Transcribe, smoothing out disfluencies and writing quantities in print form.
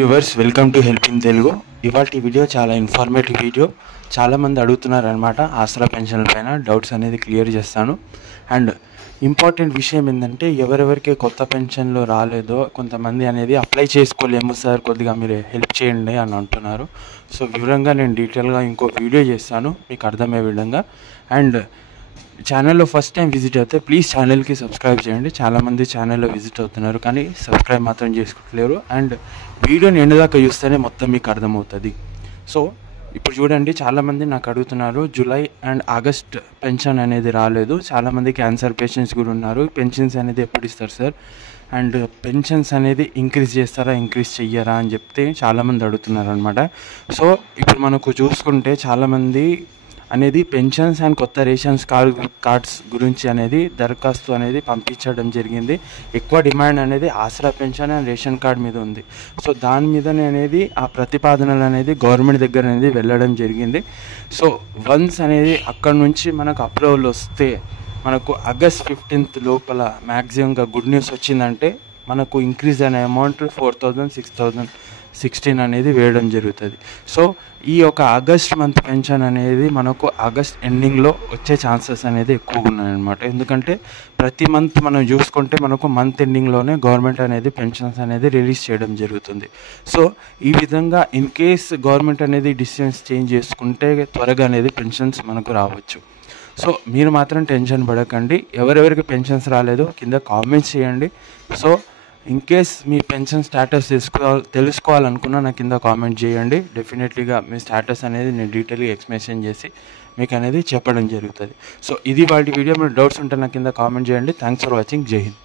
Viewers welcome to help in Telugu. ఇవాళ video చాలా informative video. చాలామంది అడుగుతున్నారు అనమాట ఆసరా పెన్షన్ల పైన డౌట్స్ అనేది క్లియర్ చేస్తాను. అండ్ ఇంపార్టెంట్ విషయం ఏంటంటే ఎవరెవరికి కొత్త పెన్షన్లు రాలేదో కొంతమంది అనేది అప్లై చేసుకోలేము సార్, కొద్దిగా మీరు హెల్ప్ చేయండి అని అంటున్నారు. సో వివరంగా నేను డీటెయిల్గా ఇంకో వీడియో చేస్తాను మీకు అర్థమయ్యే విధంగా. అండ్ ఛానల్లో ఫస్ట్ టైం విజిట్ అయితే ప్లీజ్ ఛానల్కి సబ్స్క్రైబ్ చేయండి. చాలామంది ఛానల్లో విజిట్ అవుతున్నారు కానీ సబ్స్క్రైబ్ మాత్రం చేసుకోవట్లేరు. అండ్ వీడియోని ఎండ్ దాకా చూస్తేనే మొత్తం మీకు అర్థమవుతుంది. సో ఇప్పుడు చూడండి, చాలామంది నాకు అడుగుతున్నారు జూలై అండ్ ఆగస్ట్ పెన్షన్ అనేది రాలేదు. చాలామంది క్యాన్సర్ పేషెంట్స్ కూడా ఉన్నారు. పెన్షన్స్ అనేది ఎప్పుడు ఇస్తారు సార్, అండ్ పెన్షన్స్ అనేది ఇంక్రీజ్ చేస్తారా ఇంక్రీజ్ చెయ్యరా అని చెప్తే చాలామంది అడుగుతున్నారు అనమాట. సో ఇప్పుడు మనకు చూసుకుంటే చాలామంది అనేది పెన్షన్స్ అండ్ కొత్త రేషన్స్ కార్డ్స్ గురించి అనేది దరఖాస్తు అనేది పంపించడం జరిగింది. ఎక్కువ డిమాండ్ అనేది ఆసరా పెన్షన్ అండ్ రేషన్ కార్డ్ మీద ఉంది. సో దాని మీదనే అనేది ఆ ప్రతిపాదనలు అనేది గవర్నమెంట్ దగ్గర అనేది వెళ్ళడం జరిగింది. సో వన్స్ అనేది అక్కడ నుంచి మనకు అప్రూవల్ వస్తే మనకు ఆగస్ట్ 15th లోపల మ్యాక్సిమంగా గుడ్ న్యూస్ వచ్చిందంటే మనకు ఇంక్రీజ్ అయిన అమౌంట్ 4,000, 6,000, 16 అనేది వేయడం జరుగుతుంది. సో ఈ యొక్క ఆగస్ట్ మంత్ పెన్షన్ అనేది మనకు ఆగస్ట్ ఎండింగ్లో వచ్చే ఛాన్సెస్ అనేది ఎక్కువగా ఉన్నాయన్నమాట. ఎందుకంటే ప్రతి మంత్ మనం చూసుకుంటే మనకు మంత్ ఎండింగ్లోనే గవర్నమెంట్ అనేది పెన్షన్స్ అనేది రిలీజ్ చేయడం జరుగుతుంది. సో ఈ విధంగా ఇన్ కేస్ గవర్నమెంట్ అనేది డిసిషన్స్ చేంజ్ చేసుకుంటే త్వరగా అనేది పెన్షన్స్ మనకు రావచ్చు. సో మీరు మాత్రం టెన్షన్ పడకండి. ఎవరెవరికి పెన్షన్స్ రాలేదో కింద కామెంట్స్ చేయండి. సో ఇన్ కేస్ మీ పెన్షన్ స్టేటస్ తెలుసుకోవాలనుకున్నా నాకు కింద కామెంట్ చేయండి. డెఫినెట్లీగా మీ స్టేటస్ అనేది నేను డీటెయిల్గా ఎక్స్ప్లెనేషన్ చేసి మీకు అనేది చెప్పడం జరుగుతుంది. సో ఇది వాటి వీడియో. మీరు డౌట్స్ ఉంటే నాకు కింద కామెంట్ చేయండి. Thanks for watching. జై హింద్.